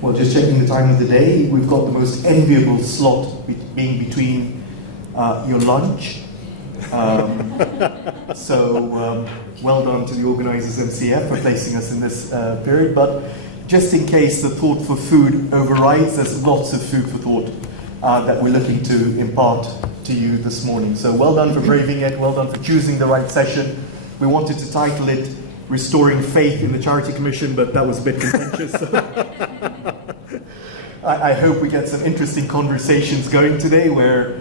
Well, just checking the time of the day, we've got the most enviable slot being between your lunch. Well done to the organisers MCF for placing us in this period. But just in case the thought for food overrides, there's lots of food for thought that we're looking to impart to you this morning. So well done for braving it, well done for choosing the right session. We wanted to title it Restoring Faith in the Charity Commission, but that was a bit contentious. So I hope we get some interesting conversations going today where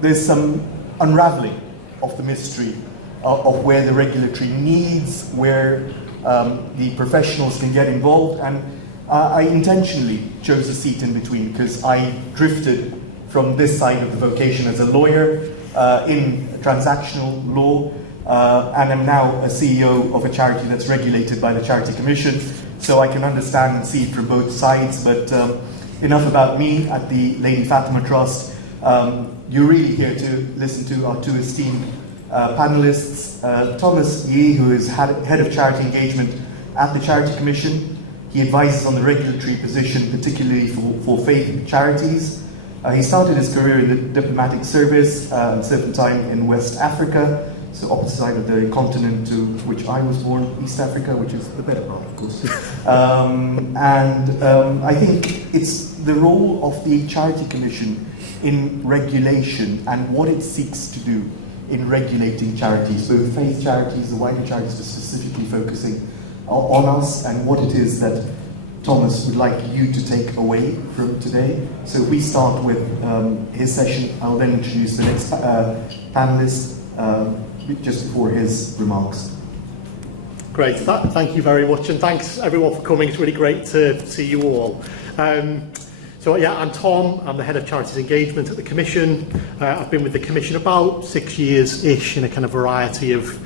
there's some unravelling of the mystery of where the regulatory needs, where the professionals can get involved. And I intentionally chose a seat in between because I drifted from this side of the vocation as a lawyer in transactional law, and I'm now a CEO of a charity that's regulated by the Charity Commission, so I can understand and see it from both sides. But enough about me at the Lady Fatima Trust. You're really here to listen to our two esteemed panelists. Thomas Yee, who is Head of Charity Engagement at the Charity Commission. He advises on the regulatory position, particularly for faith charities. He started his career in the diplomatic service, served time in West Africa, so opposite side of the continent to which I was born, East Africa, which is the better part, of course. I think it's the role of the Charity Commission in regulation and what it seeks to do in regulating charities, both faith charities, the wider charities, but specifically focusing on us and what it is that Thomas would like you to take away from today. So we start with his session. I'll then introduce the next panelist just before his remarks. Great, thank you very much, and thanks everyone for coming. It's really great to see you all. So yeah, I'm Tom, I'm the Head of Charities Engagement at the Commission. I've been with the Commission about 6 years-ish in a kind of variety of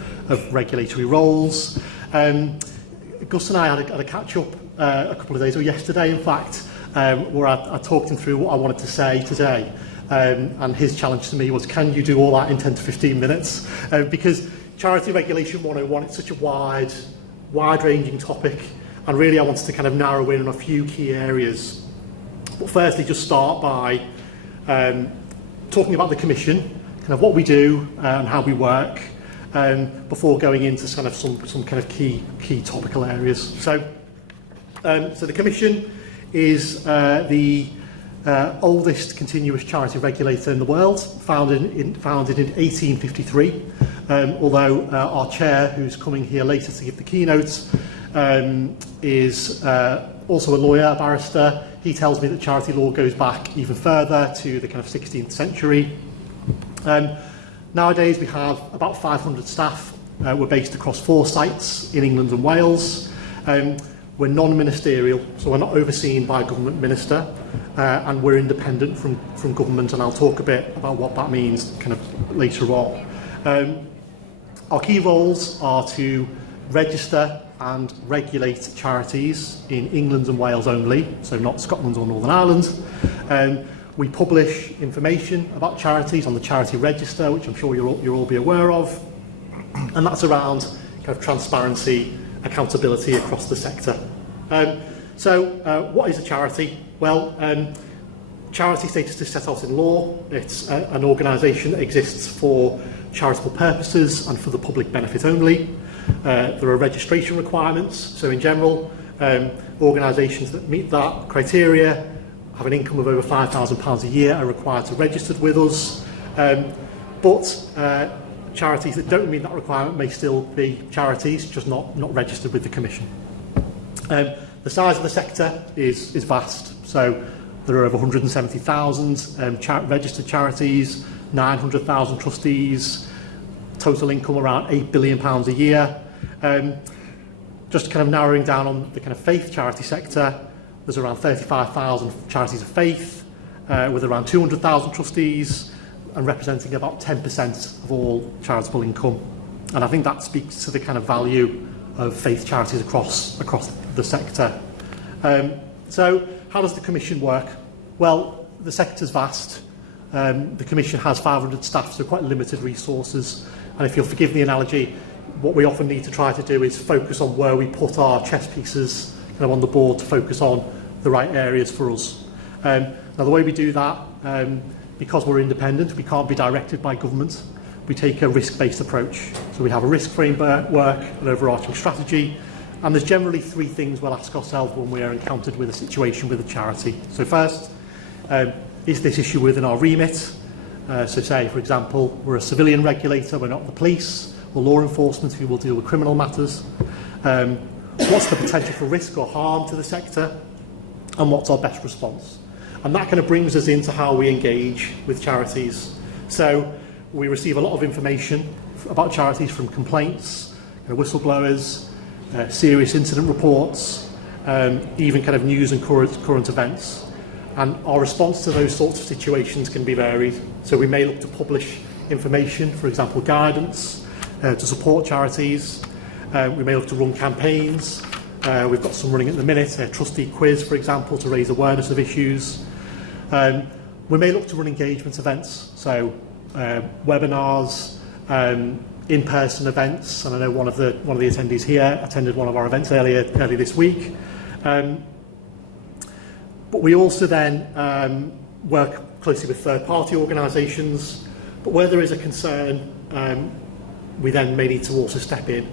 regulatory roles. Gus and I had a catch-up a couple of days ago, yesterday in fact, where I talked him through what I wanted to say today. And his challenge to me was, can you do all that in 10 to 15 minutes? Because Charity Regulation 101, it's such a wide-ranging topic, and really I wanted to kind of narrow in on a few key areas. But firstly, just start by talking about the Commission, kind of what we do and how we work, before going into kind of some kind of key topical areas. So the Commission is the oldest continuous charity regulator in the world, founded in 1853. Although our chair, who's coming here later to give the keynote, is also a lawyer, a barrister. He tells me that charity law goes back even further to the kind of 16th century. Nowadays we have about 500 staff. We're based across 4 sites in England and Wales. We're non-ministerial, so we're not overseen by a government minister, and we're independent from government, and I'll talk a bit about what that means kind of later on. Our key roles are to register and regulate charities in England and Wales only, so not Scotland or Northern Ireland. We publish information about charities on the Charity Register, which I'm sure you'll all be aware of, and that's around kind of transparency, accountability across the sector. What is a charity? Well, charity status is set out in law. It's an organisation that exists for charitable purposes and for the public benefit only. There are registration requirements, so in general, organisations that meet that criteria, have an income of over £5,000 a year, are required to register with us. But charities that don't meet that requirement may still be charities, just not registered with the Commission. The size of the sector is vast, so there are over 170,000 registered charities, 900,000 trustees, total income around £8 billion a year. Just kind of narrowing down on the kind of faith charity sector, there's around 35,000 charities of faith, with around 200,000 trustees, and representing about 10% of all charitable income. And I think that speaks to the kind of value of faith charities across the sector. So how does the Commission work? Well, the sector's vast. The Commission has 500 staff, so quite limited resources. And if you'll forgive the analogy, what we often need to try to do is focus on where we put our chess pieces kind of on the board, to focus on the right areas for us. Now, the way we do that, because we're independent, we can't be directed by government. We take a risk-based approach. So we have a risk framework, an overarching strategy, and there's generally three things we'll ask ourselves when we are encountered with a situation with a charity. So first, is this issue within our remit? So say, for example, we're a civilian regulator, we're not the police or law enforcement who will deal with criminal matters. What's the potential for risk or harm to the sector? And what's our best response? And that kind of brings us into how we engage with charities. So we receive a lot of information about charities from complaints, whistleblowers, serious incident reports, even kind of news and current events. And our response to those sorts of situations can be varied. So we may look to publish information, for example, guidance, to support charities. We may look to run campaigns. We've got some running at the minute, a trustee quiz, for example, to raise awareness of issues. We may look to run engagement events, so webinars, in-person events, and I know one of the attendees here attended one of our events earlier this week. But we also then work closely with third-party organisations, but where there is a concern, we then may need to also step in.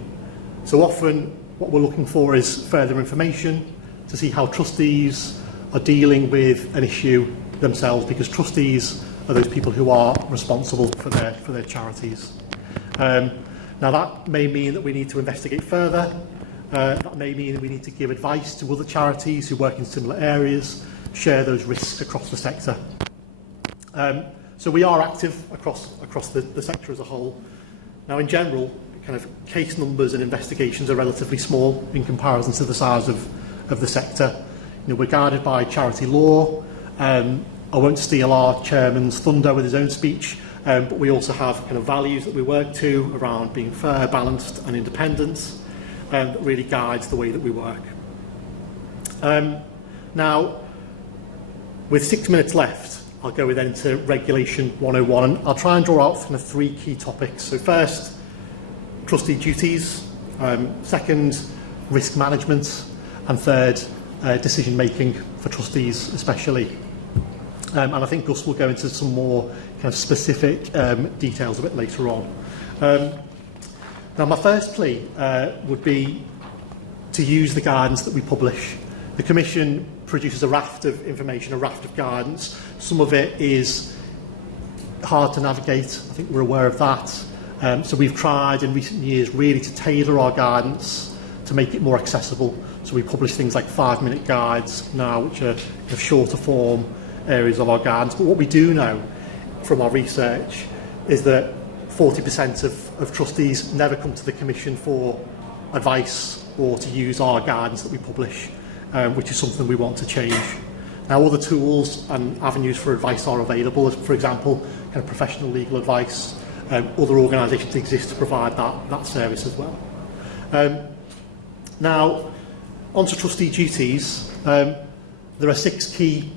So often what we're looking for is further information to see how trustees are dealing with an issue themselves, because trustees are those people who are responsible for their charities. Now that may mean that we need to investigate further. That may mean that we need to give advice to other charities who work in similar areas, share those risks across the sector. So we are active across the sector as a whole. Now in general, kind of case numbers and investigations are relatively small in comparison to the size of the sector. We're guided by charity law. I won't steal our chairman's thunder with his own speech, but we also have kind of values that we work to around being fair, balanced and independent, that really guides the way that we work. Now, with 6 minutes left, I'll go then into Regulation 101, and I'll try and draw out kind of three key topics. So first, trustee duties, second, risk management, and third, decision making for trustees especially. And I think Gus will go into some more kind of specific details a bit later on. Now my first plea would be to use the guidance that we publish. The Commission produces a raft of information, a raft of guidance. Some of it is hard to navigate, I think we're aware of that. So we've tried in recent years really to tailor our guidance to make it more accessible. So we publish things like 5-minute guides now, which are of shorter form areas of our guidance. But what we do know from our research is that 40% of trustees never come to the Commission for advice or to use our guidance that we publish, which is something we want to change. Now, other tools and avenues for advice are available, as, for example, kind of professional legal advice. Other organisations exist to provide that service as well. Now, onto trustee duties. There are 6 key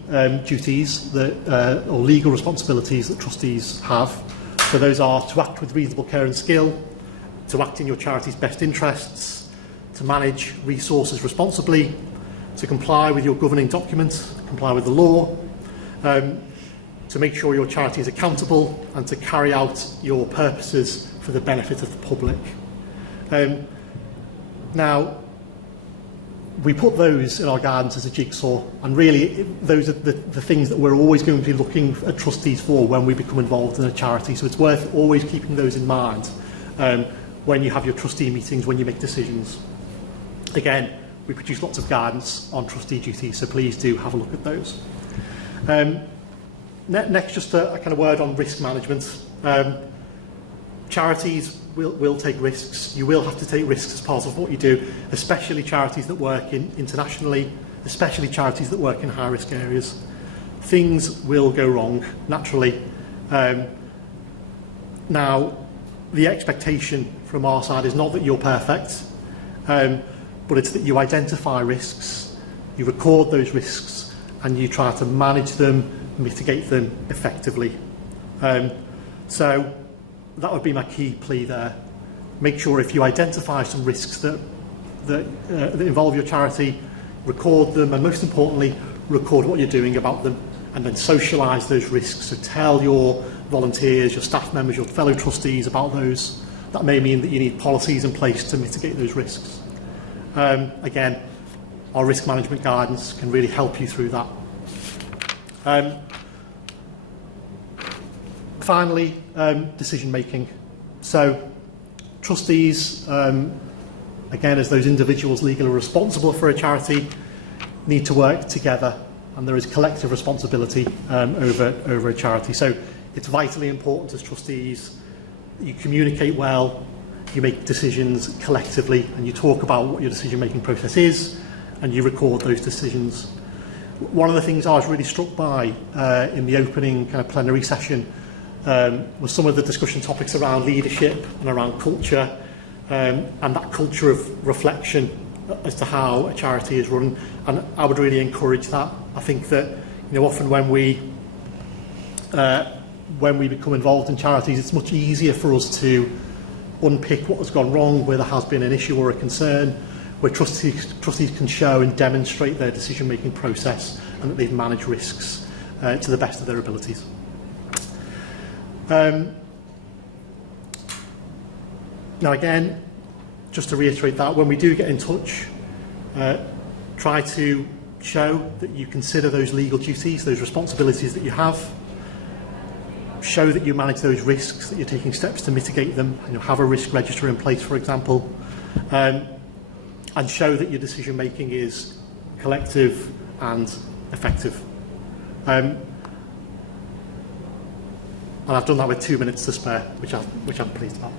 duties that, or legal responsibilities that trustees have. So those are to act with reasonable care and skill, to act in your charity's best interests, to manage resources responsibly, to comply with your governing documents, comply with the law, to make sure your charity is accountable, and to carry out your purposes for the benefit of the public. Now, we put those in our guidance as a jigsaw, and really those are the things that we're always going to be looking at trustees for when we become involved in a charity. So it's worth always keeping those in mind when you have your trustee meetings, when you make decisions. Again, we produce lots of guidance on trustee duties, so please do have a look at those. Next, just a kind of word on risk management. Charities will take risks. You will have to take risks as part of what you do, especially charities that work internationally, especially charities that work in high-risk areas. Things will go wrong, naturally. Now, the expectation from our side is not that you're perfect, but it's that you identify risks, you record those risks, and you try to manage them, mitigate them effectively. So that would be my key plea there. Make sure if you identify some risks that involve your charity, record them, and most importantly, record what you're doing about them, and then socialise those risks. So tell your volunteers, your staff members, your fellow trustees about those. That may mean that you need policies in place to mitigate those risks. Again, our risk management guidance can really help you through that. Finally, decision making. So trustees, again, as those individuals legally responsible for a charity, need to work together, and there is collective responsibility over a charity. So it's vitally important as trustees that you communicate well, you make decisions collectively, and you talk about what your decision-making process is, and you record those decisions. One of the things I was really struck by in the opening kind of plenary session was some of the discussion topics around leadership and around culture, and that culture of reflection as to how a charity is run. And I would really encourage that. I think that, you know, often when we become involved in charities, it's much easier for us to unpick what has gone wrong, where there has been an issue or a concern, where trustees can show and demonstrate their decision-making process and that they've managed risks to the best of their abilities. Now again, just to reiterate that, when we do get in touch, try to show that you consider those legal duties, those responsibilities that you have. Show that you manage those risks, that you're taking steps to mitigate them, and you'll have a risk register in place, for example. And show that your decision making is collective and effective. And I've done that with 2 minutes to spare, which I'm pleased about.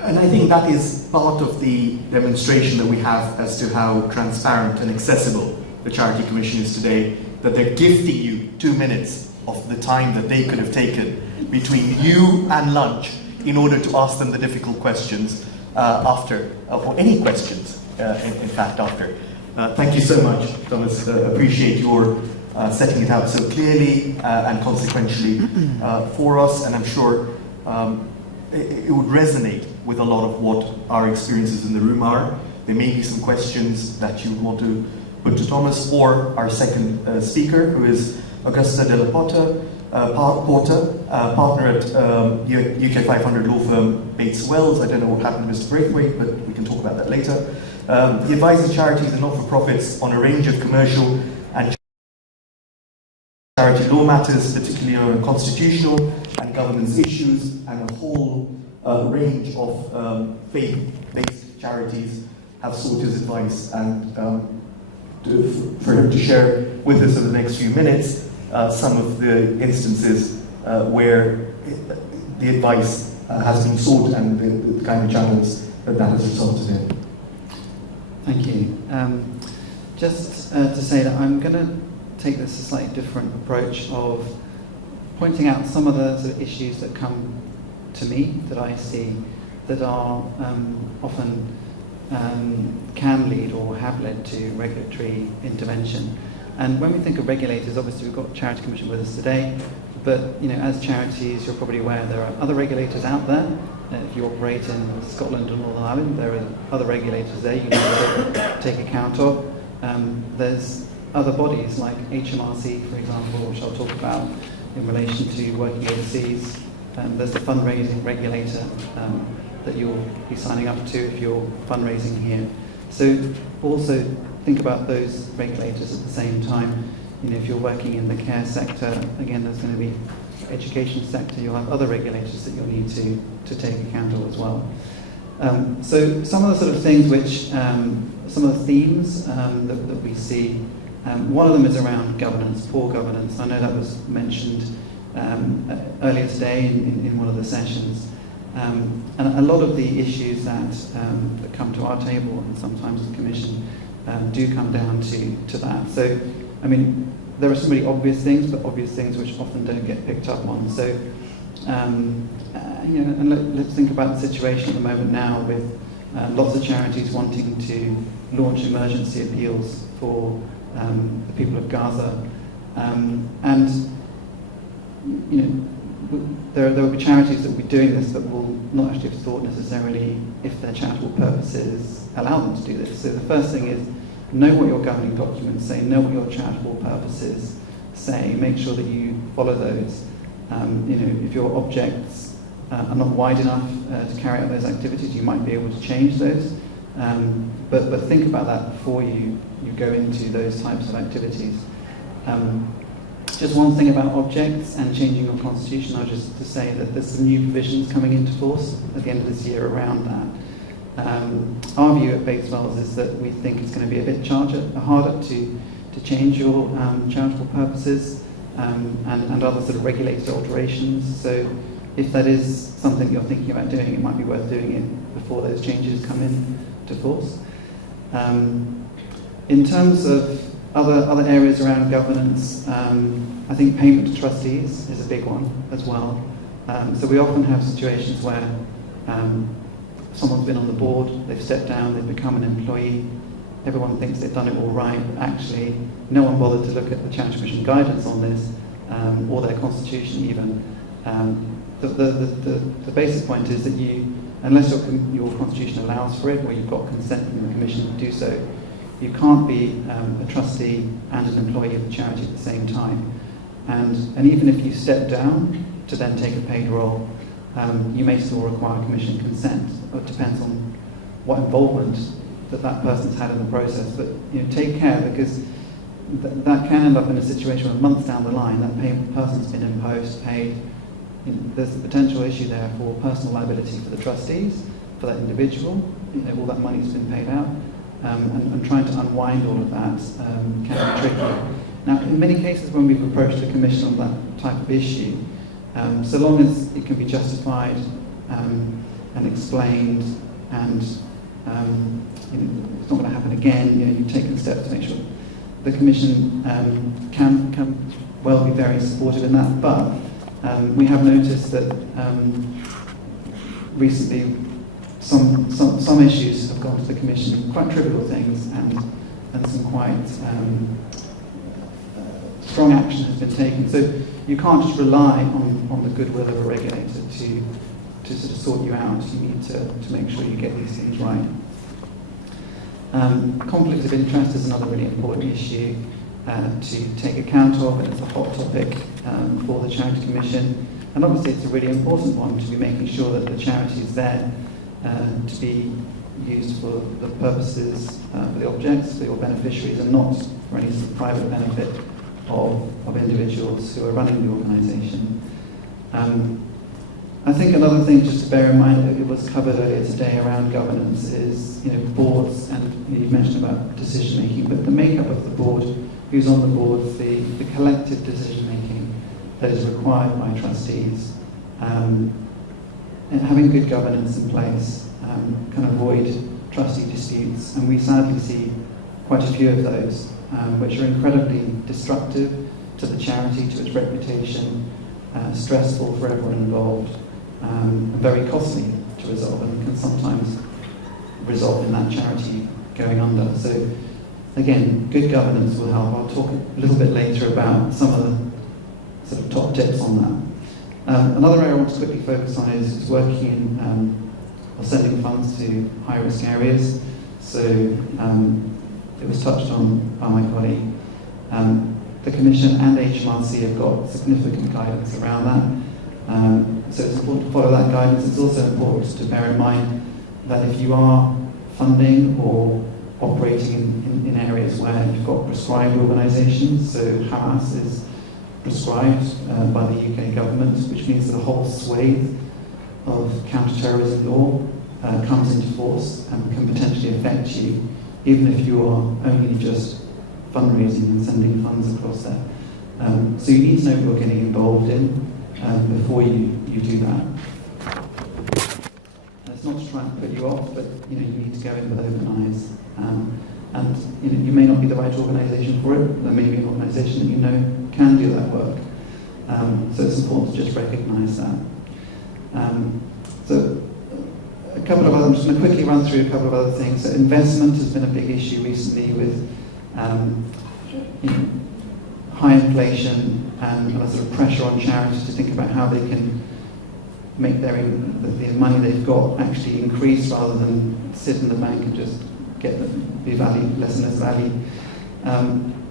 And I think that is part of the demonstration that we have as to how transparent and accessible the Charity Commission is today, that they're gifting you 2 minutes of the time that they could have taken between you and lunch in order to ask them the difficult questions after, or any questions, in fact, after. Thank you so much, Thomas. Appreciate your setting it out so clearly and consequentially for us, and I'm sure it would resonate with a lot of what our experiences in the room are. There may be some questions that you want to put to Thomas or our second speaker, who is Augusta Della Porta, partner at UK 500 law firm Bates Wells. I don't know what happened to Mr. Braithwaite, but we can talk about that later. He advises charities and not-for-profits on a range of commercial and charity law matters, particularly on constitutional and governance issues, and a whole range of faith-based charities have sought his advice, and for him to share with us in the next few minutes some of the instances where the advice has been sought and the kind of channels that has resulted in. Thank you. Just to say that I'm going to take this a slightly different approach of pointing out some of the sort of issues that come to me, that I see, that are often can lead or have led to regulatory intervention. And when we think of regulators, obviously we've got Charity Commission with us today, but you know, as charities, you're probably aware there are other regulators out there. If you operate in Scotland or Northern Ireland, there are other regulators there you need to take account of. There's other bodies like HMRC, for example, which I'll talk about in relation to working overseas. There's the fundraising regulator that you'll be signing up to if you're fundraising here. So also think about those regulators at the same time. You know, if you're working in the care sector, again, there's going to be education sector, you'll have other regulators that you'll need to take account of as well. So some of the sort of things which, some of the themes that we see, one of them is around governance, poor governance. I know that was mentioned earlier today in one of the sessions. And a lot of the issues that come to our table, and sometimes the Commission, do come down to that. So, I mean, there are some really obvious things, but obvious things which often don't get picked up on. So, you know, and let's think about the situation at the moment now with lots of charities wanting to launch emergency appeals for the people of Gaza. And, you know, there will be charities that will be doing this that will not actually have thought necessarily if their charitable purposes allow them to do this. So the first thing is know what your governing documents say, know what your charitable purposes say, make sure that you follow those. If your objects are not wide enough to carry out those activities, you might be able to change those. But think about that before you go into those types of activities. Just one thing about objects and changing your constitution, I'll just to say that there's some new provisions coming into force at the end of this year around that. Our view at Bates Wells is that we think it's going to be a bit harder to change your charitable purposes and other sort of regulated alterations. So if that is something you're thinking about doing, it might be worth doing it before those changes come into force. In terms of other areas around governance, I think payment to trustees is a big one as well. So we often have situations where someone's been on the board, they've stepped down, they've become an employee, everyone thinks they've done it all right, but actually no one bothered to look at the Charity Commission guidance on this, or their constitution even. The basic point is that unless your constitution allows for it, or you've got consent from the Commission to do so, you can't be a trustee and an employee of the charity at the same time. And even if you step down to then take a paid role, you may still require Commission consent. It depends on what involvement that person's had in the process. But take care, because that can end up in a situation where months down the line that person's been imposed, paid. There's a potential issue there for personal liability for the trustees, for that individual. All that money's been paid out. And trying to unwind all of that can be tricky. Now, in many cases when we've approached the Commission on that type of issue, so long as it can be justified and explained, and it's not going to happen again, you've taken steps to make sure the Commission can well be very supportive in that. But we have noticed that recently some issues have gone to the Commission, quite trivial things, and some quite strong action has been taken. So you can't just rely on the goodwill of a regulator to sort of sort you out. You need to make sure you get these things right. Conflict of interest is another really important issue to take account of, and it's a hot topic for the Charity Commission. And obviously it's a really important one to be making sure that the charity is there to be used for the purposes, for the objects, for your beneficiaries, and not for any sort of private benefit of individuals who are running the organisation. I think another thing just to bear in mind, that it was covered earlier today around governance, is boards, and you mentioned about decision making, but the makeup of the board, who's on the board, the collective decision making that is required by trustees. And having good governance in place can avoid trustee disputes, and we sadly see quite a few of those, which are incredibly destructive to the charity, to its reputation, stressful for everyone involved, and very costly to resolve, and can sometimes result in that charity going under. So again, good governance will help. I'll talk a little bit later about some of the sort of top tips on that. Another area I want to quickly focus on is working in or sending funds to high-risk areas. So it was touched on by my colleague. The Commission and HMRC have got significant guidance around that. So it's important to follow that guidance. It's also important to bear in mind that if you are funding or operating in areas where you've got prescribed organisations, so Hamas is prescribed by the UK government, which means that a whole swathe of counter-terrorism law comes into force and can potentially affect you, even if you are only just fundraising and sending funds across there. So you need to know what you're getting involved in before you do that. And it's not to try and put you off, but you need to go in with open eyes. And you may not be the right organisation for it. There may be an organisation that can do that work. So it's important to just recognise that. So a couple of other, I'm just going to quickly run through a couple of other things. So investment has been a big issue recently with high inflation and a sort of pressure on charities to think about how they can make the money they've got actually increase rather than sit in the bank and just be valued, less and less value.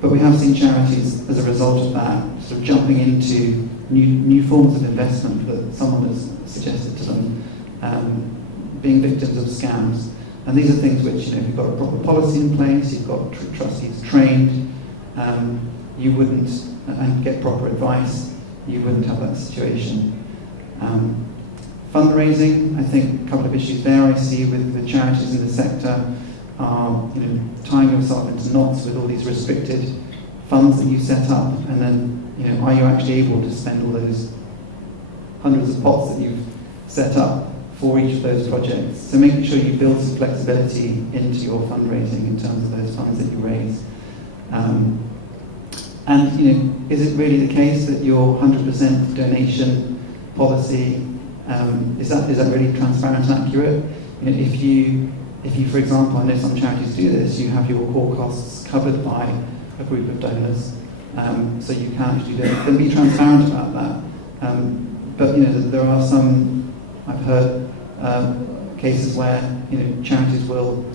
But we have seen charities, as a result of that, sort of jumping into new forms of investment that someone has suggested to them, being victims of scams. And these are things which, if you've got a proper policy in place, you've got trustees trained, you wouldn't, and get proper advice, you wouldn't have that situation. Fundraising, I think a couple of issues there I see with charities in the sector are, tying yourself into knots with all these restricted funds that you set up, and then, are you actually able to spend all those hundreds of pots that you've set up for each of those projects? So making sure you build some flexibility into your fundraising in terms of those funds that you raise. And is it really the case that your 100% donation policy is that really transparent and accurate? If you, for example, I know some charities do this, you have your core costs covered by a group of donors, so you can actually do it. Then be transparent about that. But there are some, I've heard cases where charities will,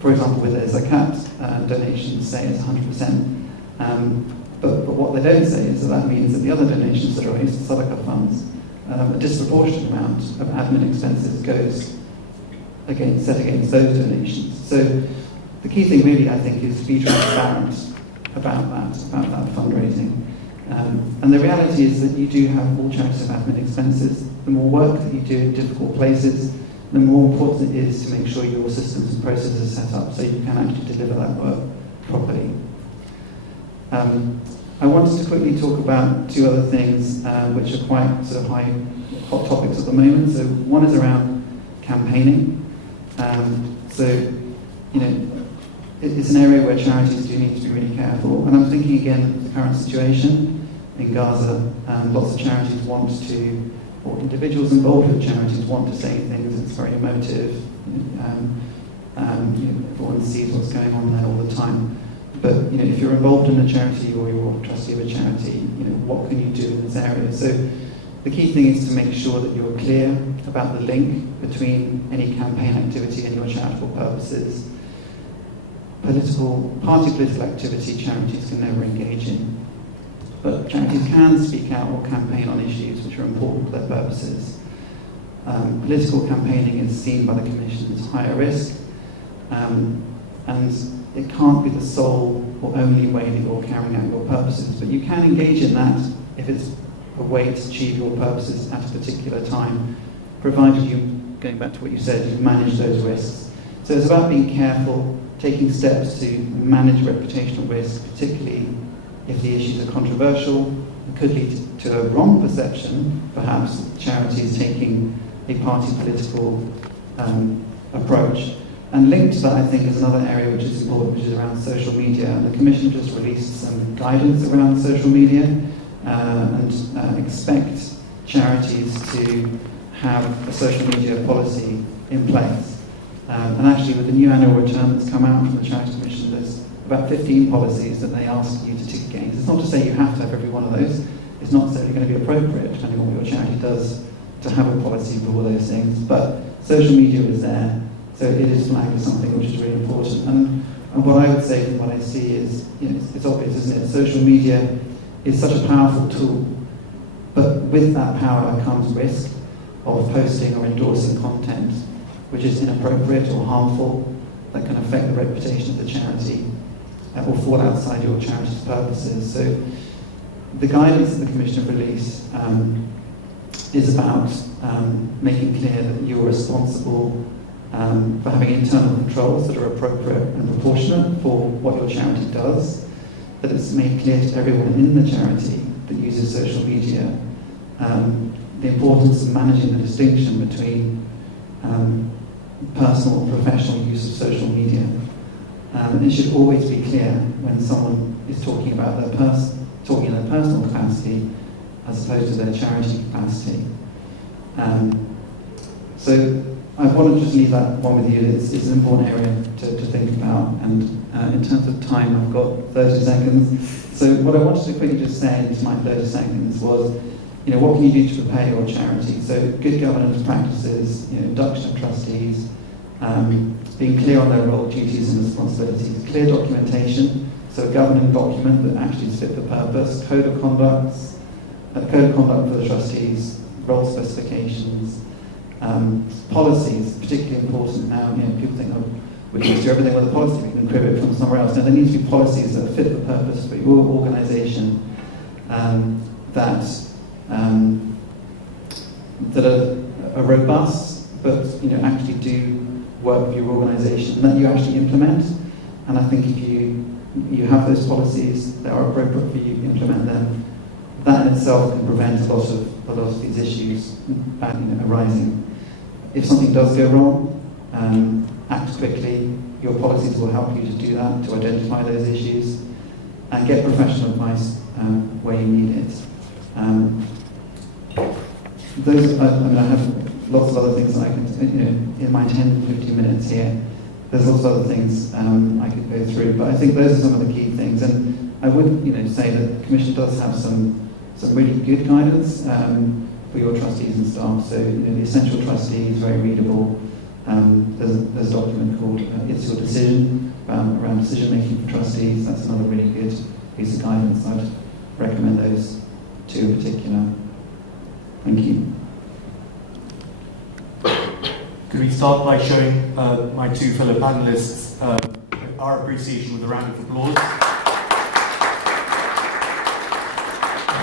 for example, with their zakat donations, say it's 100%. But what they don't say is that means that the other donations that are raised, the sadaqah funds, a disproportionate amount of admin expenses goes set against those donations. So the key thing really, I think, is to be transparent about that fundraising. And the reality is that you do have all charities have admin expenses. The more work that you do in difficult places, the more important it is to make sure your systems and processes are set up so you can actually deliver that work properly. I wanted to quickly talk about two other things which are quite sort of hot topics at the moment. So one is around campaigning. It's an area where charities do need to be really careful. And I'm thinking again of the current situation in Gaza. Lots of charities want to, or individuals involved with charities want to say things. It's very emotive. Everyone sees what's going on there all the time. But if you're involved in a charity or you're a trustee of a charity, what can you do in this area? So the key thing is to make sure that you're clear about the link between any campaign activity and your charitable purposes. Party political activity charities can never engage in. But charities can speak out or campaign on issues which are important to their purposes. Political campaigning is seen by the Commission as higher risk, and it can't be the sole or only way that you're carrying out your purposes, but you can engage in that if it's a way to achieve your purposes at a particular time, provided you, going back to what you said, you manage those risks. So it's about being careful, taking steps to manage reputational risk, particularly if the issues are controversial. It could lead to a wrong perception, perhaps charities taking a party political approach. And linked to that, I think, is another area which is important, which is around social media. And the Commission just released some guidance around social media and expect charities to have a social media policy in place. And actually, with the new annual return that's come out from the Charities Commission, there's about 15 policies that they ask you to tick against. It's not to say you have to have every one of those. It's not necessarily going to be appropriate, depending on what your charity does, to have a policy for all those things. But social media is there. So it is flagged as something which is really important. And what I would say from what I see is, it's obvious, isn't it? Social media is such a powerful tool, but with that power comes risk of posting or endorsing content which is inappropriate or harmful, that can affect the reputation of the charity or fall outside your charity's purposes. So the guidance that the Commission have released is about making clear that you're responsible for having internal controls that are appropriate and proportionate for what your charity does, that it's made clear to everyone in the charity that uses social media the importance of managing the distinction between personal and professional use of social media. It should always be clear when someone is talking about talking in their personal capacity as opposed to their charity capacity. So I want to just leave that one with you. It's an important area to think about, and in terms of time, I've got 30 seconds. So what I wanted to quickly just say in my 30 seconds was, what can you do to prepare your charity? So good governance practices, induction of trustees, being clear on their role, duties and responsibilities, clear documentation, so a governing document that actually is fit for purpose, code of conduct for the trustees, role specifications, policies, particularly important now. People think, oh, we can just do everything with a policy, we can crib it from somewhere else. Now, there needs to be policies that are fit for purpose for your organisation, that are robust, but actually do work for your organisation, that you actually implement. And I think if you have those policies that are appropriate for you, implement them, that in itself can prevent a lot of these issues arising. If something does go wrong, act quickly. Your policies will help you to do that, to identify those issues, and get professional advice where you need it. I have lots of other things that I can, in my 10-15 minutes here, there's lots of other things I could go through, but I think those are some of the key things. And I would, say that the Commission does have some really good guidance for your trustees and staff. So, the Essential Trustee is very readable. There's a document called It's Your Decision, around decision making for trustees. That's another really good piece of guidance. I'd recommend those two in particular. Thank you. Could we start by showing my two fellow panelists our appreciation with a round of applause?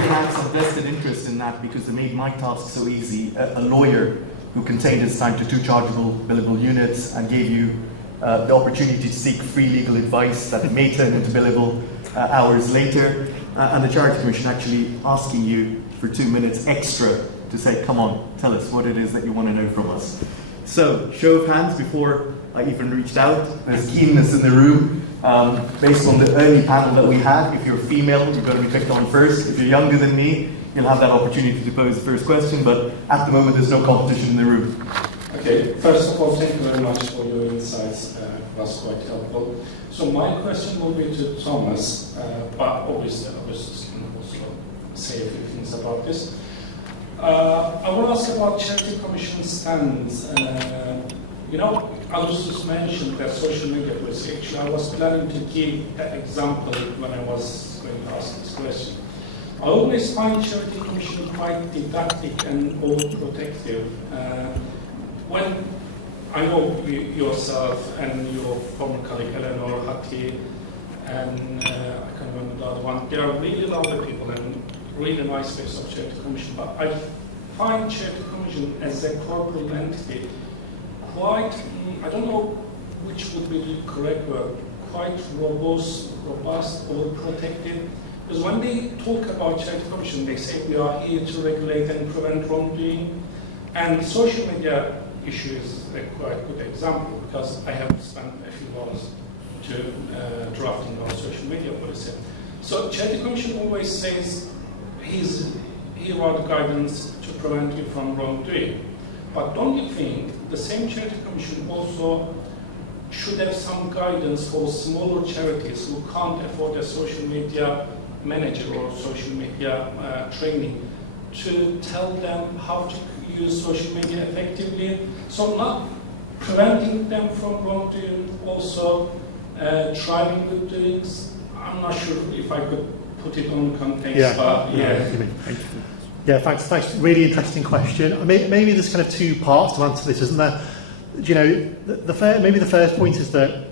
They had some vested interest in that because they made my task so easy. A lawyer who contained his time to 2 chargeable billable units and gave you the opportunity to seek free legal advice that may turn into billable hours later, and the Charity Commission actually asking you for 2 minutes extra to say, come on, tell us what it is that you want to know from us. So, show of hands before I even reached out. There's keenness in the room. Based on the early panel that we had, if you're female, you're going to be picked on first. If you're younger than me, you'll have that opportunity to pose the first question, but at the moment there's no competition in the room. Okay, first of all, thank you very much for your insights. It was quite helpful. So my question will be to Thomas, but obviously others can also say a few things about this. I want to ask about Charity Commission stands. Others just mentioned that social media policy. Actually, I was planning to give that example when I was going to ask this question. I always find Charity Commission quite didactic and overprotective. When I know yourself and your former colleague Eleanor Hattie and I can't remember the other one, they are really lovely people and really nice face of Charity Commission, but I find Charity Commission as a corporate entity quite, I don't know which would be the correct word, quite robust, overprotective. Because when they talk about Charity Commission, they say we are here to regulate and prevent wrongdoing. And social media issue is a quite good example because I have spent a few hours to drafting our social media policy. So Charity Commission always says here are the guidance to prevent you from wrongdoing. But don't you think the same Charity Commission also should have some guidance for smaller charities who can't afford a social media manager or social media training to tell them how to use social media effectively? So not preventing them from wrongdoing, also trying good doings. I'm not sure if I could put it on context, but yeah. Yeah, thanks. Really interesting question. Maybe there's kind of 2 parts to answer this, isn't there? Maybe the first point is that,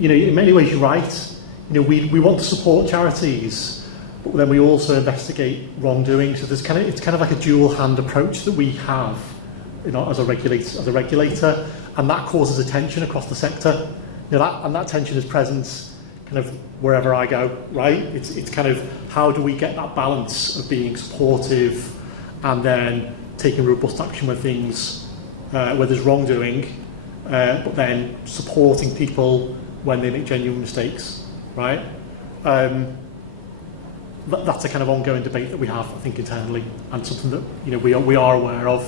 in many ways you're right. We want to support charities, but then we also investigate wrongdoing. So it's kind of like a dual hand approach that we have, as a regulator, and that causes a tension across the sector. That tension is present kind of wherever I go, right? It's kind of how do we get that balance of being supportive and then taking robust action when where there's wrongdoing, but then supporting people when they make genuine mistakes, right? That's a kind of ongoing debate that we have, I think, internally, and something that we are aware of,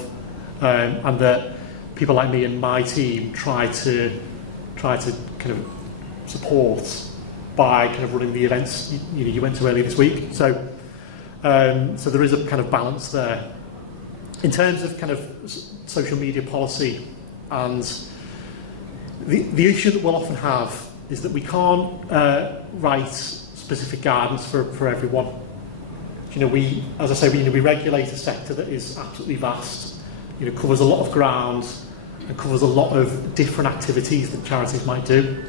and that people like me and my team try to kind of support by kind of running the events you went to earlier this week. So there is a kind of balance there. In terms of kind of social media policy and The issue that we'll often have is that we can't write specific guidance for everyone. You know, as I say, we regulate a sector that is absolutely vast. You know, covers a lot of ground and covers a lot of different activities that charities might do.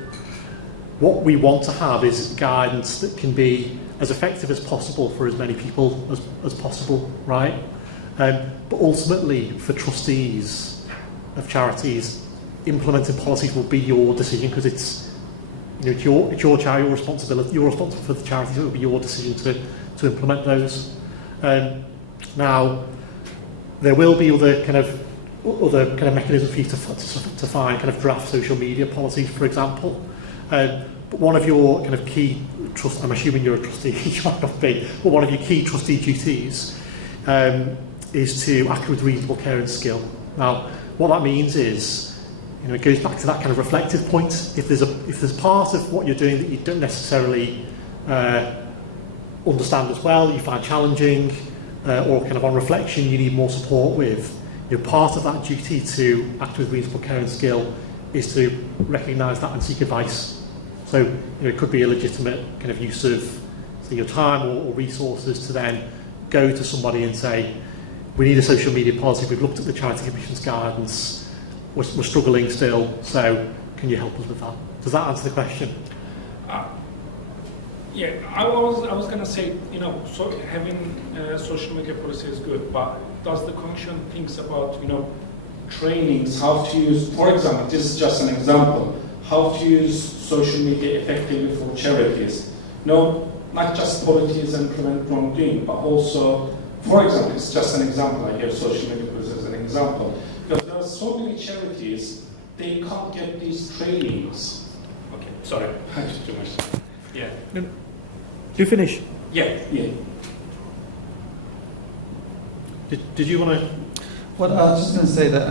What we want to have is guidance that can be as effective as possible for as many people as possible, right? But ultimately, for trustees of charities, implementing policies will be your decision, because it's your charity, your responsibility. You're responsible for the charities. It will be your decision to implement those. Now, there will be other kind of mechanisms for you to find kind of draft social media policies, for example. But one of your kind of key trust, I'm assuming you're a trustee, you might not be, but one of your key trustee duties is to act with reasonable care and skill. Now, what that means is, it goes back to that kind of reflective point. If there's part of what you're doing that you don't necessarily understand as well, you find challenging, or kind of on reflection you need more support with, part of that duty to act with reasonable care and skill is to recognise that and seek advice. So it could be a legitimate kind of use of your time or resources to then go to somebody and say, we need a social media policy, we've looked at the Charity Commission's guidance, we're struggling still, so can you help us with that? Does that answer the question? Yeah, I was going to say, so having social media policy is good, but does the Commission thinks about, trainings, how to use, for example, this is just an example, how to use social media effectively for charities. No, not just policies and prevent wrongdoing, but also, for example, it's just an example, I give social media policy as an example, because there are so many charities, they can't get these trainings. Okay, sorry, I just too much. Yeah. Do you finish? Yeah. Did you want to? Well, I was just going to say that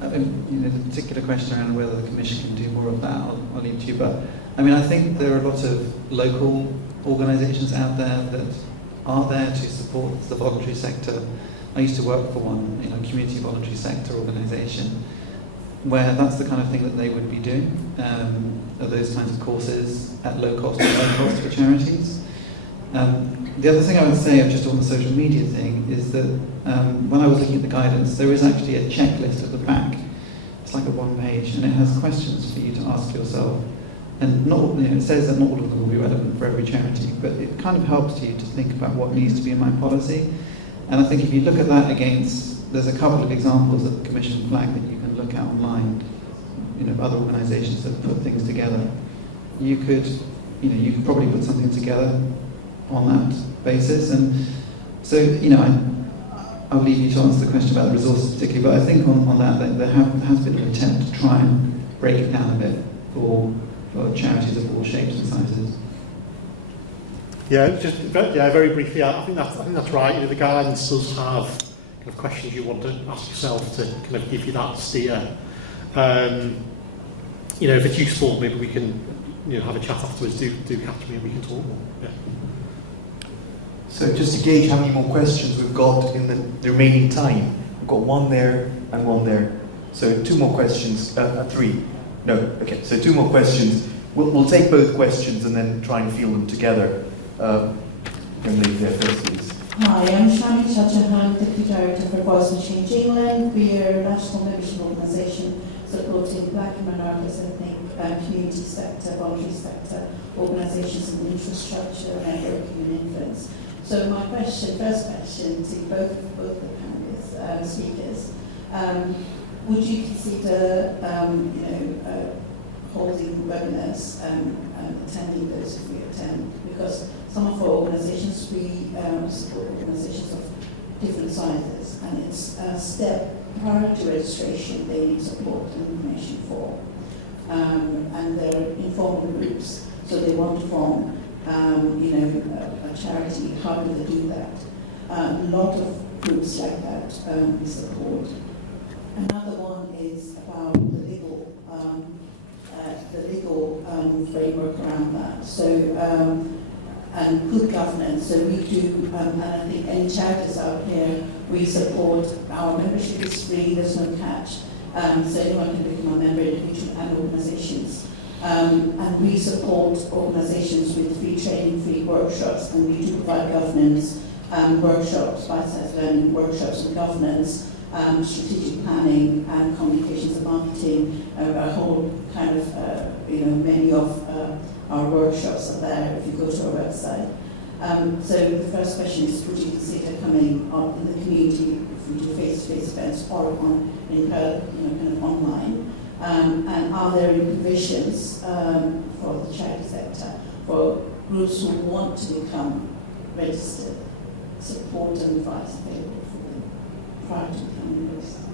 the particular question around whether the Commission can do more of that, I'll leave to you. But I think there are a lot of local organisations out there that are there to support the voluntary sector. I used to work for one, community voluntary sector organisation, where that's the kind of thing that they would be doing, are those kinds of courses at low cost for charities. The other thing I would say just on the social media thing is that when I was looking at the guidance, there is actually a checklist at the back. It's like a one page, and it has questions for you to ask yourself. And it says that not all of them will be relevant for every charity, but it kind of helps you to think about what needs to be in my policy. And I think if you look at that against, there's a couple of examples that the Commission flagged that you can look at online, other organisations that put things together. You could probably put something together on that basis. And so, I'll leave you to answer the question about the resources particularly, but I think on that there has been an attempt to try and break it down a bit for charities of all shapes and sizes. Very briefly, I think that's right. The guidance does have kind of questions you want to ask yourself to kind of give you that steer. If it's useful, maybe we can have a chat afterwards. Do catch me and we can talk more. Yeah. So just to gauge how many more questions we've got in the remaining time, we've got one there and one there. So two more questions, three. No, okay, so two more questions. We'll take both questions and then try and field them together. Young lady there first, please. Hi, I'm Shani Chachahan, Deputy Director for Voice and Change England. We are a national membership organisation supporting black and minorities, ethnic, community sector, voluntary sector, organisations in infrastructure, networking and influence. So my first question to both the panelists, speakers, would you consider, holding webinars and attending those if we attend? Because some of our organisations, we support organisations of different sizes, and it's a step prior to registration they need support and information for. And they're informal groups, so they want to form a charity. How do they do that? A lot of groups like that we support. Another one is about the legal framework around that. So and good governance. So we do, and I think any charities out here, we support. Our membership is free. There's no catch. so anyone can become a member, individual and organisations. And we support organisations with free training, free workshops, and we do provide governance workshops, bite-sized learning workshops on governance, strategic planning and communications and marketing, a whole kind of, many of our workshops are there if you go to our website. So the first question is, would you consider coming up in the community if we do face-to-face events or kind of online? And are there any provisions for the charity sector for groups who want to become registered, support and advice available for them prior to becoming registered?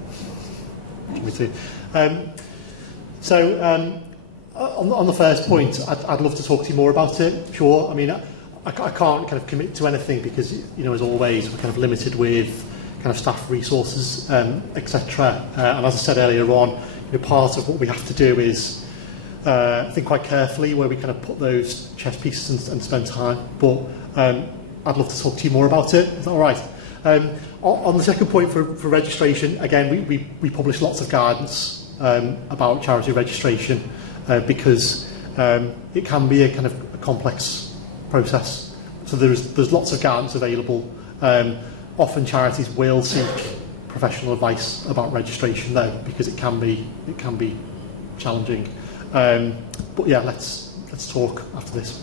On the first point, I'd love to talk to you more about it. Sure. I mean, I can't kind of commit to anything because, as always, we're kind of limited with kind of staff resources, etc. And as I said earlier on, part of what we have to do is think quite carefully where we kind of put those chess pieces and spend time. But I'd love to talk to you more about it. Is that all right? On the second point for registration, again, we publish lots of guidance about charity registration because it can be a kind of a complex process. So there's lots of guidance available. Often charities will seek professional advice about registration though, because it can be challenging. But yeah, let's talk after this.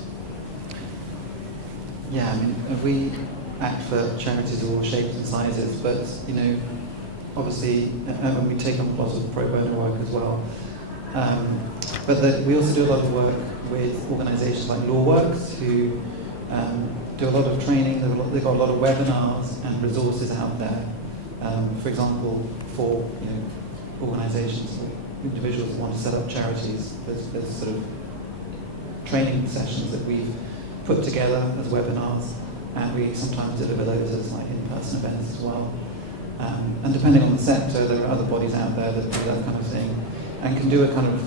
Yeah, I mean, we act for charities of all shapes and sizes, but obviously, we take on a lot of pro bono work as well. But we also do a lot of work with organisations like LawWorks, who do a lot of training. They've got a lot of webinars and resources out there. For example, for organisations or individuals that want to set up charities, there's sort of training sessions that we've put together as webinars, and we sometimes deliver those as like in-person events as well. And depending on the sector, there are other bodies out there that do that kind of thing, and can do a kind of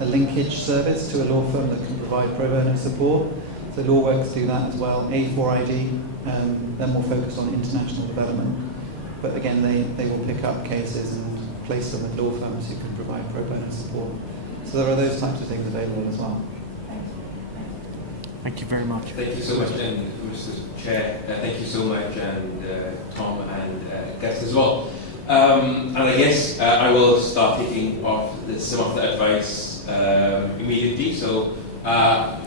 a linkage service to a law firm that can provide pro bono support. So LawWorks do that as well. A4ID, they're more focused on international development, but again, they will pick up cases and place them at law firms who can provide pro bono support. So there are those types of things available as well. Thank you very much. Thank you so much, and Mr. Chair, thank you so much, and Tom and guests as well. And I guess I will start taking off some of the advice immediately. So, I'm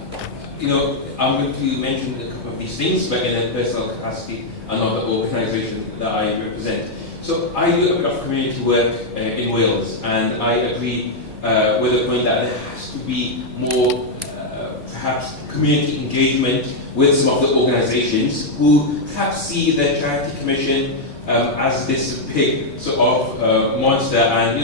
going to mention a couple of these things, but in a personal capacity and not the organisation that I represent. So I do a bit of community work in Wales, and I agree with the point that there has to be more perhaps community engagement with some of the organisations who perhaps see the Charity Commission as this big sort of monster, and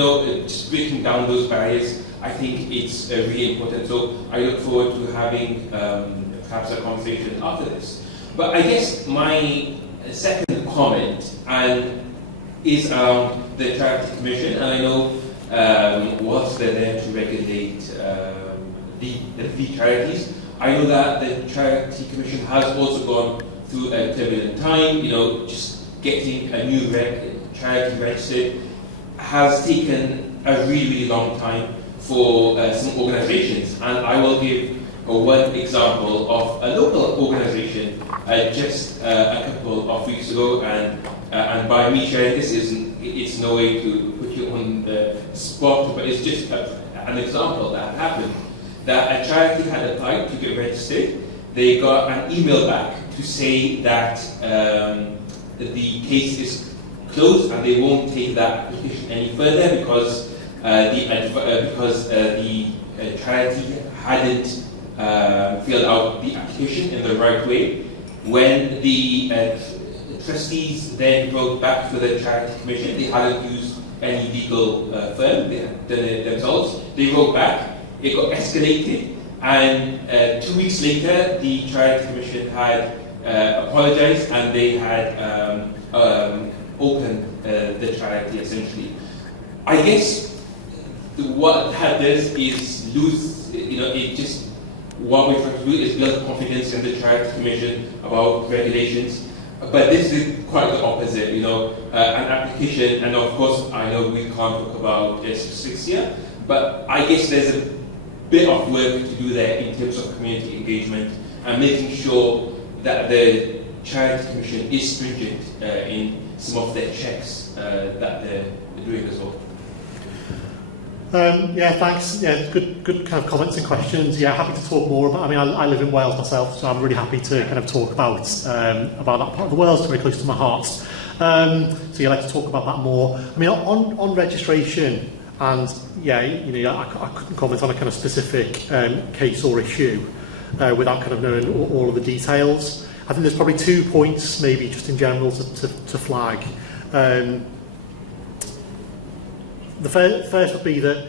just breaking down those barriers. I think it's really important. So I look forward to having perhaps a conversation after this. But I guess my second comment is the Charity Commission, and I know whilst they're there to regulate the charities, I know that the Charity Commission has also gone through a turbulent time. Just getting a new charity registered has taken a really, really long time for some organisations, and I will give one example of a local organisation just a couple of weeks ago, and by me sharing this, it's no way to put you on the spot, but it's just an example that happened. That a charity had applied to get registered. They got an email back to say that the case is closed and they won't take that application any further because the charity hadn't filled out the application in the right way. When the trustees then wrote back to the Charity Commission, they hadn't used any legal firm, they had done it themselves. They wrote back. It got escalated, and 2 weeks later, the Charity Commission had apologised, and they had opened the charity essentially. I guess what that does is what we're trying to do is build confidence in the Charity Commission about regulations, But this is quite the opposite, you know, an application, and of course I know we can't talk about specifics here, but I guess there's a bit of work to do there in terms of community engagement and making sure that the Charity Commission is stringent in some of their checks that they're doing as well. Yeah, thanks. Yeah, good kind of comments and questions. Yeah, happy to talk more about. I mean, I live in Wales myself, so I'm really happy to kind of talk about that part of the world. It's very close to my heart. So yeah, I'd like to talk about that more. I mean, on registration, and yeah, you know, I couldn't comment on a kind of specific case or issue without kind of knowing all of the details. I think there's probably 2 points, maybe just in general, to flag. The first would be that,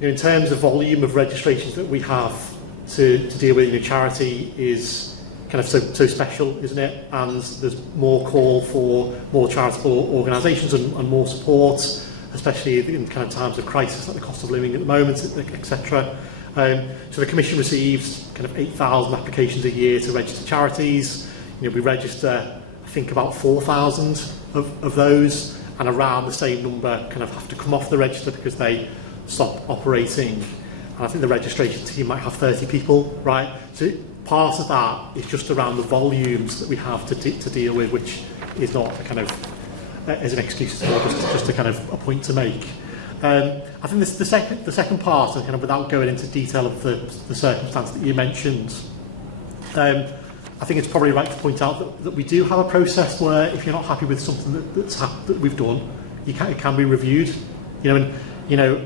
you know, in terms of volume of registrations that we have to deal with, you know, charity is kind of so special, isn't it? And there's more call for more charitable organisations and more support, especially in kind of times of crisis like the cost of living at the moment, etc. So the Commission receives kind of 8,000 applications a year to register charities. You know, we register, I think, about 4,000 of those, and around the same number kind of have to come off the register because they stop operating. And I think the registration team might have 30 people, right? So part of that is just around the volumes that we have to deal with, which is not a kind of as an excuse at all, just a kind of a point to make. I think the second part, and kind of without going into detail of the circumstance that you mentioned, I think it's probably right to point out that we do have a process where if you're not happy with something that we've done, it can be reviewed. You know, and you know,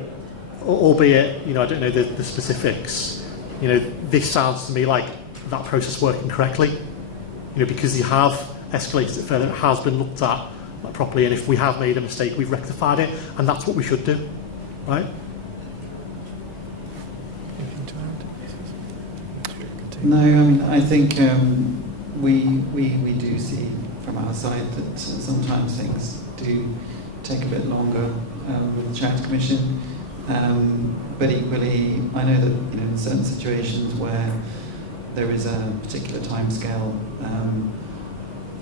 albeit, you know, I don't know the specifics. You know, this sounds to me like that process working correctly. You know, because you have escalated it further, it has been looked at properly, and if we have made a mistake, we've rectified it, and that's what we should do, right? No, I mean, I think we do see from our side that sometimes things do take a bit longer with the Charity Commission, but equally, I know that, you know, in certain situations where there is a particular timescale,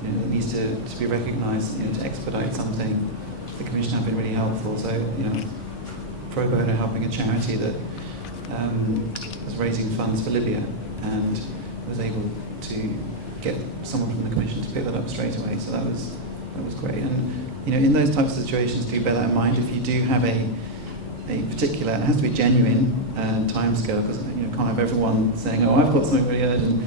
you know, that needs to be recognised, you know, to expedite something, the Commission have been really helpful. So, you know, pro bono helping a charity that was raising funds for Libya and was able to get someone from the Commission to pick that up straight away. So that was great. And, you know, in those types of situations, do bear that in mind. If you do have a particular, it has to be genuine timescale, because, you know, can't have everyone saying, "Oh, I've got something really urgent."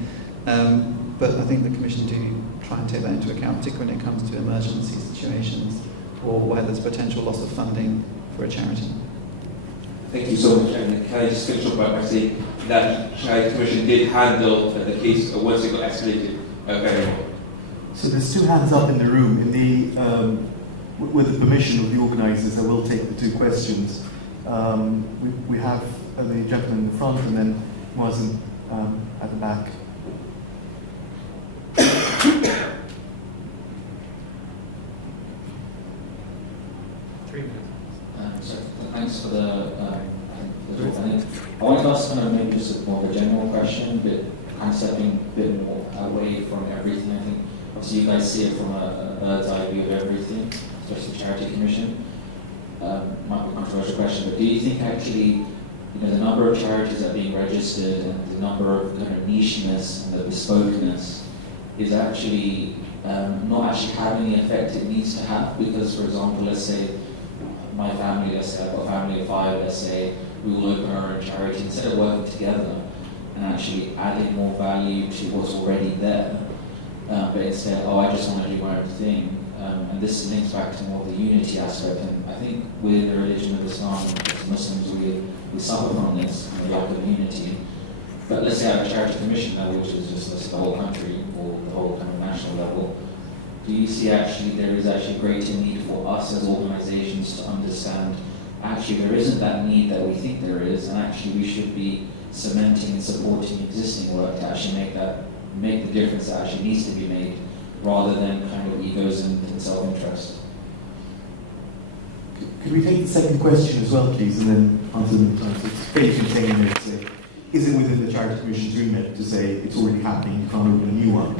But I think the Commission do try and take that into account, particularly when it comes to emergency situations or where there's potential loss of funding for a charity. Thank you so much. And can I just finish up by saying that Charity Commission did handle the case once it got escalated very well. So there's 2 hands up in the room. With the permission of the organisers, I will take the 2 questions. We have the gentleman in the front, and then Muazzin at the back. 3 minutes. So thanks for the talk. I wanted to ask kind of maybe just more of a general question, but kind of stepping a bit more away from everything. I think obviously you guys see it from a bird's eye view of everything, especially the Charity Commission. Might be a controversial question, but do you think actually, you know, the number of charities that are being registered and the number of kind of nicheness and the bespokeness is actually not actually having the effect it needs to have? Because, for example, let's say my family, let's say I've got a family of 5, let's say we will open our own charity, instead of working together and actually adding more value to what's already there, but instead, oh, I just want to do my own thing. And this links back to more of the unity aspect, and I think with the religion of Islam, as Muslims, we suffer from this, the lack of unity. But let's say at a Charity Commission level, which is just let's say, the whole country or the whole kind of national level, do you see actually there is actually greater need for us as organisations to understand actually there isn't that need that we think there is, and actually we should be cementing and supporting existing work to actually make the difference that actually needs to be made, rather than kind of egos and self-interest. Could we take the second question as well, please, and then answer them in terms of fairly contained to say, is it within the Charity Commission's remit to say it's already happening, you can't open a new one?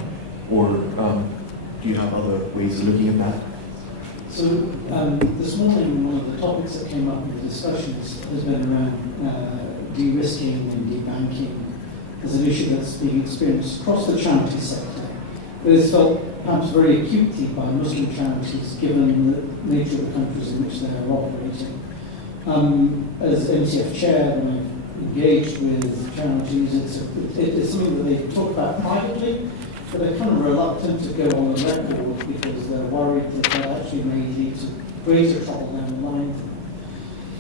Or do you have other ways of looking at that? So this morning, one of the topics that came up in the discussions has been around de-risking and debanking as an issue that's being experienced across the charity sector. But it's felt perhaps very acutely by Muslim charities, given the nature of the countries in which they are operating. As MCF chair, when I've engaged with charities, it's something that they talk about privately, but they're kind of reluctant to go on the record because they're worried that that actually may lead to greater trouble down the line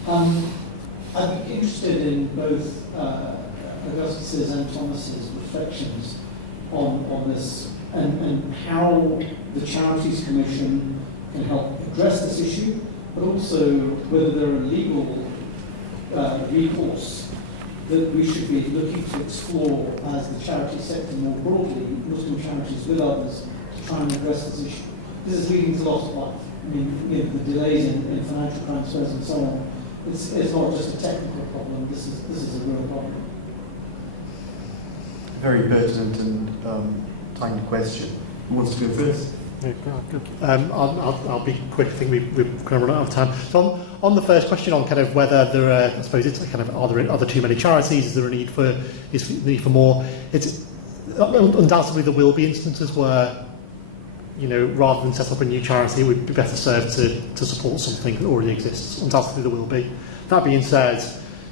for them. I'd be interested in both Augustus's and Thomas's reflections on this and how the Charities Commission can help address this issue, but also whether there are legal recourse that we should be looking to explore as the charity sector more broadly, Muslim charities with others, to try and address this issue. This is leading to loss of life. I mean, the delays in financial transfers and so on. It's not just a technical problem. This is a real problem. Very pertinent and timed question. Who wants to go first? I'll be quick. I think we've kind of run out of time. So on the first question on kind of whether there are, I suppose it's kind of, are there too many charities? Is there a need for more? It's undoubtedly there will be instances where, you know, rather than set up a new charity, it would be better served to support something that already exists. Undoubtedly there will be. That being said,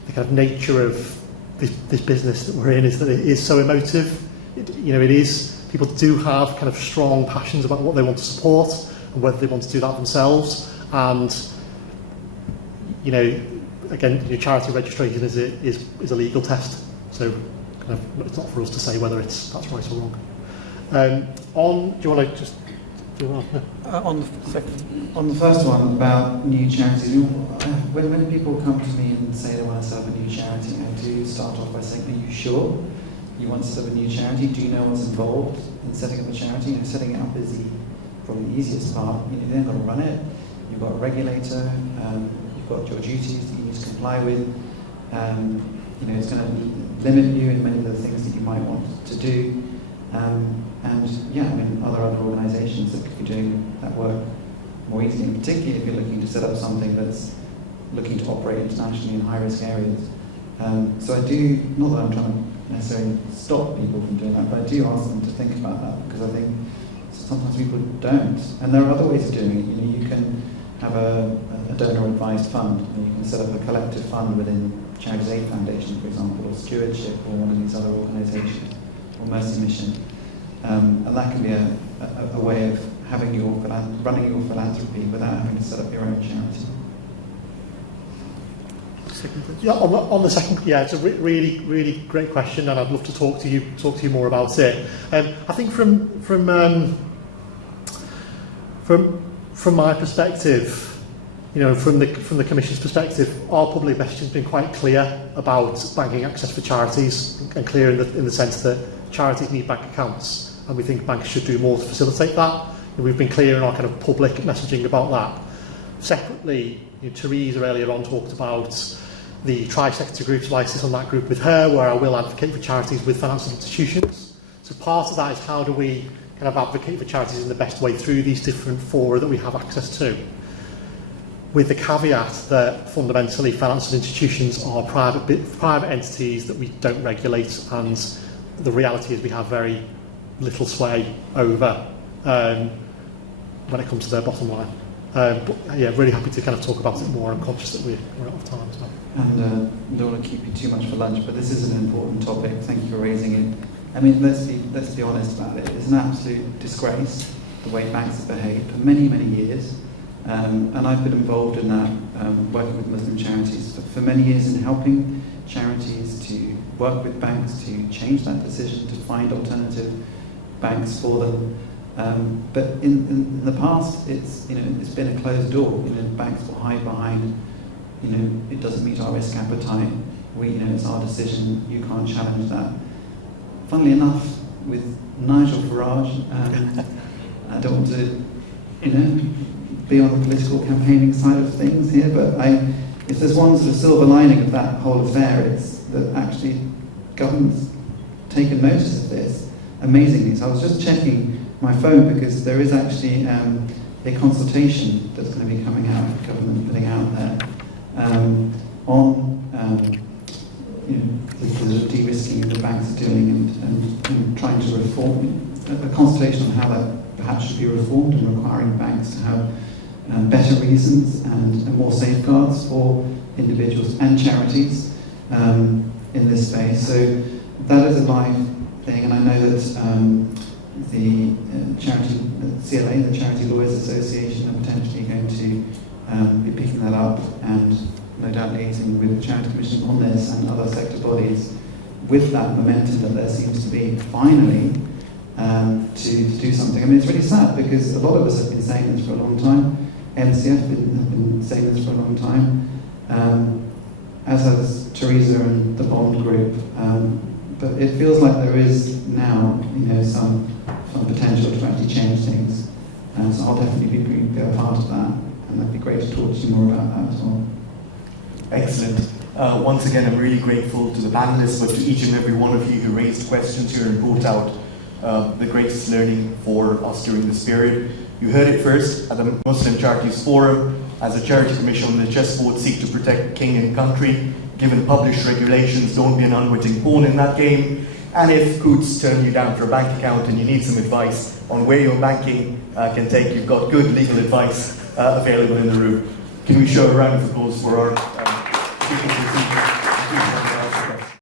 the kind of nature of this business that we're in is that it is so emotive. It is. People do have kind of strong passions about what they want to support and whether they want to do that themselves. And, you know, again, your charity registration is a legal test. So kind of, it's not for us to say whether that's right or wrong. Do you want to just do that? On the first one about new charities, when people come to me and say they want to set up a new charity, I do start off by saying, are you sure you want to set up a new charity? Do you know what's involved in setting up a charity? Setting it up is probably the easiest part. You've then got to run it. You've got a regulator. You've got your duties that you need to comply with. It's going to limit you in many of the things that you might want to do. Other organisations that could be doing that work more easily, and particularly if you're looking to set up something that's looking to operate internationally in high-risk areas. So I do, not that I'm trying to necessarily stop people from doing that, but I do ask them to think about that, because I think sometimes people don't. And there are other ways of doing it. You can have a donor-advised fund. You can set up a collective fund within Charities Aid Foundation, for example, or Stewardship, or one of these other organisations, or Mercy Mission. And that can be a way of running your philanthropy without having to set up your own charity. Yeah, on the second, it's a really great question, and I'd love to talk to you more about it. I think from my perspective, from the Commission's perspective, our public message has been quite clear about banking access for charities, and clear in the sense that charities need bank accounts, and we think banks should do more to facilitate that. And we've been clear in our kind of public messaging about that. Separately, Theresa earlier on talked about the tri-sector group, so I sit on that group with her, where I will advocate for charities with financial institutions. So part of that is how do we kind of advocate for charities in the best way through these different fora that we have access to, with the caveat that fundamentally financial institutions are private entities that we don't regulate, and the reality is we have very little sway over when it comes to their bottom line. Really happy to kind of talk about it more. I'm conscious that we're out of time as well. And I don't want to keep you too much for lunch, but this is an important topic. Thank you for raising it. I mean, let's be honest about it. It's an absolute disgrace the way banks have behaved for many, many years. And I've been involved in that, working with Muslim charities for many years, in helping charities to work with banks to change that decision, to find alternative banks for them. But in the past, it's been a closed door. Banks will hide behind, it doesn't meet our risk appetite. It's our decision. You can't challenge that. Funnily enough, with Nigel Farage, I don't want to, be on the political campaigning side of things here, but if there's one sort of silver lining of that whole affair, it's that actually government's taken notice of this amazingly. So I was just checking my phone because there is actually a consultation that's going to be coming out, the government putting out there, on the de-risking that the banks are doing and trying to reform, a consultation on how that perhaps should be reformed and requiring banks to have better reasons and more safeguards for individuals and charities in this space. So that is a live thing, and I know that the CLA, the Charity Lawyers Association, are potentially going to be picking that up and no doubt liaising with the Charity Commission on this and other sector bodies with that momentum that there seems to be finally to do something. I mean, it's really sad because a lot of us have been saying this for a long time. MCF have been saying this for a long time, as has Teresa and the Bond Group. But it feels like there is now, some potential to actually change things. So I'll definitely be a part of that, and that'd be great to talk to you more about that as well. Excellent. Once again, I'm really grateful to the panelists, but to each and every one of you who raised questions here and brought out the greatest learning for us during this period. You heard it first at the Muslim Charities Forum. As a charity commission on the chessboard, seek to protect king and country. Given published regulations, don't be an unwitting pawn in that game. And if Coots turn you down for a bank account and you need some advice on where your banking can take, you've got good legal advice available in the room. Can we show a round of applause for our speakers this evening?